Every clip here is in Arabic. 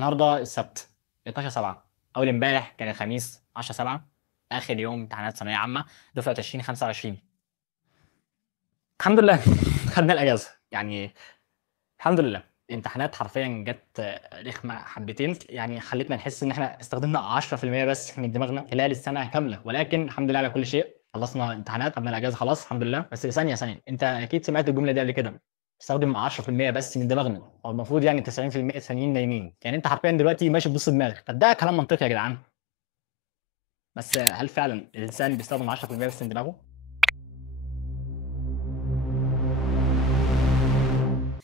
النهارده السبت 12/7. اول امبارح كان الخميس 10/7، اخر يوم امتحانات ثانويه عامه دفعه 2025. الحمد لله خدنا الاجازه يعني. الحمد لله. الامتحانات حرفيا جت رخمه حبتين، يعني خلتنا نحس ان احنا استخدمنا 10% بس من دماغنا خلال السنه كامله، ولكن الحمد لله على كل شيء. خلصنا امتحانات، خدنا الاجازه خلاص الحمد لله. بس ثانيه، انت اكيد سمعت الجمله دي قبل كده: استخدم 10% بس من دماغنا، هو المفروض يعني 90% الثانيين نايمين. يعني انت حرفيا دلوقتي ماشي بنص دماغك. طب ده كلام منطقي يا جدعان، بس هل فعلا الانسان بيستخدم 10% بس من دماغه؟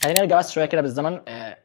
خلينا نرجع بس شويه كده بالزمن.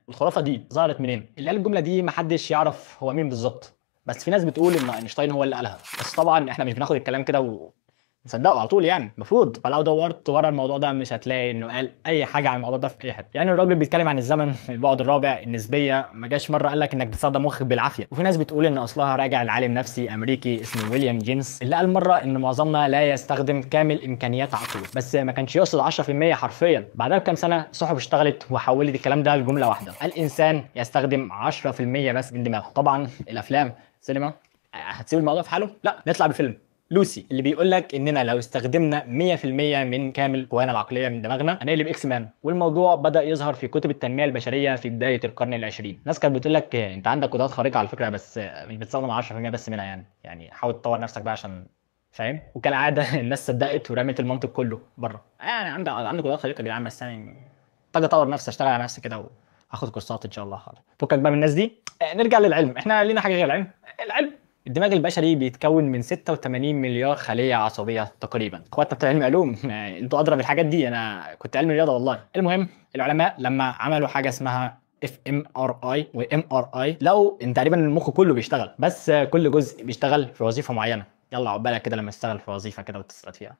الخرافه دي ظهرت منين؟ اللي قال الجمله دي محدش يعرف هو مين بالظبط، بس في ناس بتقول ان اينشتاين هو اللي قالها. بس طبعا احنا مش بناخد الكلام كده ونصدقه على طول، يعني المفروض. فلو دورت ورا الموضوع ده مش هتلاقي انه قال اي حاجه عن الموضوع ده في اي حته. يعني الراجل بيتكلم عن الزمن، البعد الرابع، النسبيه، ما جاش مره قال لك انك بتستخدم مخك بالعافيه. وفي ناس بتقول ان اصلها راجع لعالم نفسي امريكي اسمه ويليام جينز، اللي قال مره ان معظمنا لا يستخدم كامل امكانيات عقله، بس ما كانش يقصد 10% حرفيا. بعدها بكام سنه صحف اشتغلت وحولت الكلام ده لجمله واحده: الانسان يستخدم 10% بس من دماغه. طبعا الافلام، السينما، هتسيب الموضوع في حاله؟ لا، نطلع بفيلم لوسي اللي بيقول لك اننا لو استخدمنا 100% من كامل قوانا العقليه من دماغنا هنقلب اكس مان. والموضوع بدا يظهر في كتب التنميه البشريه في بدايه القرن العشرين. ناس كانت بتقول لك انت عندك قدرات خارقه على فكره، بس مش بتستخدم 10% بس منها. يعني حاول تطور نفسك بقى عشان فاهم. وكالعاده الناس صدقت ورمت المنطق كله بره. يعني عندك قدرات خارقه يا جدعان، بس يعني محتاج اطور نفسي، اشتغل على نفسي كده وهاخد كورسات ان شاء الله. خالص فكك بقى من الناس دي. نرجع للعلم. احنا لينا حاجه غير العلم. العلم. الدماغ البشري بيتكون من 86 مليار خلية عصبية تقريبا. اخواتنا بتوع علم علوم انتوا ادرى بالحاجات دي، انا كنت علم رياضة والله. المهم، العلماء لما عملوا حاجة اسمها اف ام ار اي وام ار اي لو ان تقريبا المخ كله بيشتغل، بس كل جزء بيشتغل في وظيفة معينة. يلا عقبالك كده لما تشتغل في وظيفة كده وتسقط فيها.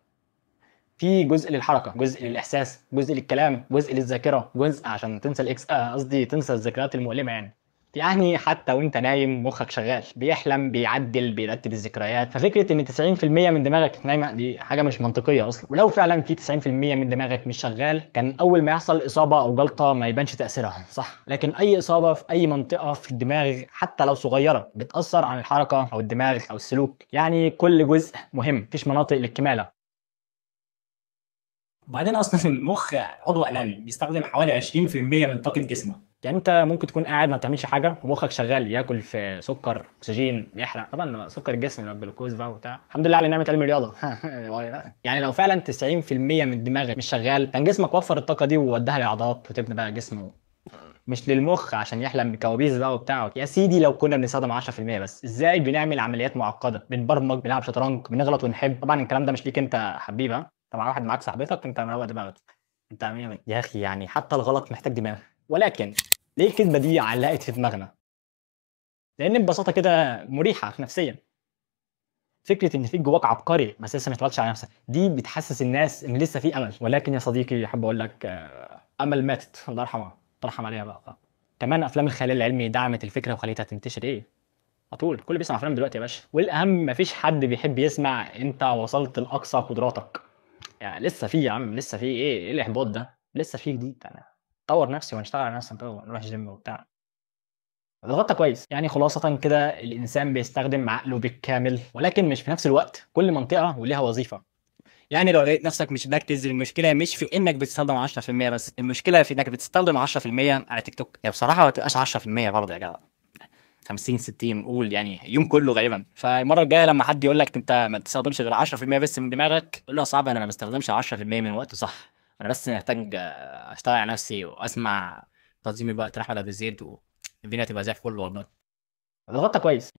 في جزء للحركة، جزء للإحساس، جزء للكلام، جزء للذاكرة، جزء عشان تنسى الإكس قصدي تنسى الذكريات المؤلمة يعني حتى وانت نايم مخك شغال، بيحلم، بيعدل، بيرتب الذكريات. ففكرة ان 90% من دماغك نايمة دي حاجة مش منطقية اصلا. ولو فعلا في 90% من دماغك مش شغال، كان اول ما يحصل اصابة او جلطة ما يبانش تأثيرها، صح؟ لكن اي اصابة في اي منطقة في الدماغ حتى لو صغيرة بتأثر على الحركة او الدماغ او السلوك. يعني كل جزء مهم، مفيش مناطق للكمالة. وبعدين اصلا المخ عضو اناني بيستخدم حوالي 20% من طاقه جسمك. يعني انت ممكن تكون قاعد ما بتعملش حاجه ومخك شغال ياكل في سكر اكسجين بيحرق طبعا سكر الجسم اللي هو الجلوكوز بقى وبتاع. الحمد لله على نعمه علم الرياضه يعني لو فعلا 90% من دماغك مش شغال، كان جسمك وفر الطاقه دي ووداها للعضلات وتبني بقى جسم، مش للمخ عشان يحلم بكوابيس بقى وبتاع. يا سيدي لو كنا بنستخدم 10% بس، ازاي بنعمل عمليات معقده، بنبرمج، بنلعب شطرنج، بنغلط ونحب؟ طبعا الكلام ده مش ليك انت حبيبي، ها؟ طبعا واحد معاك صاحبتك انت مروق دماغك، انت مية مية. يا اخي يعني حتى الغلط محتاج دماغ. ولكن ليه الكذبه دي علقت في دماغنا؟ لان ببساطه كده مريحه نفسيا. فكره ان فيك جواك عبقري بس لسه ما اشتغلتش على نفسك، دي بتحسس الناس ان لسه في امل. ولكن يا صديقي احب اقول لك امل ماتت، الله يرحمها، ترحم عليها بقى. كمان افلام الخيال العلمي دعمت الفكره وخليتها تنتشر على طول. الكل بيسمع افلام دلوقتي يا باشا. والاهم مفيش حد بيحب يسمع انت وصلت لاقصى قدراتك. يعني لسه في يا عم، لسه في ايه الاحباط ده؟ لسه في جديد. انا اطور نفسي ونشتغل على نفسي بقى ونروح جيم وبتاع. ضغطت كويس. يعني خلاصة كده الانسان بيستخدم عقله بالكامل، ولكن مش في نفس الوقت. كل منطقة وليها وظيفة. يعني لو لقيت نفسك مش مركز، المشكله مش في انك بتستخدم 10% بس، المشكله في انك بتستخدم 10% على تيك توك. يعني بصراحه ما تبقاش 10% برضه يا جدع، 50 60 قول، يعني يوم كله غالبا. فالمره الجايه لما حد يقول لك انت ما تستخدمش غير 10% بس من دماغك، قول له يا صاحبي انا ما بستخدمش 10% من وقت، صح؟ انا بس محتاج اشتغل على نفسي واسمع تنظيم الوقت لاحمد ابو زيد والدنيا تبقى زي الفل والله. ضغطت كويس.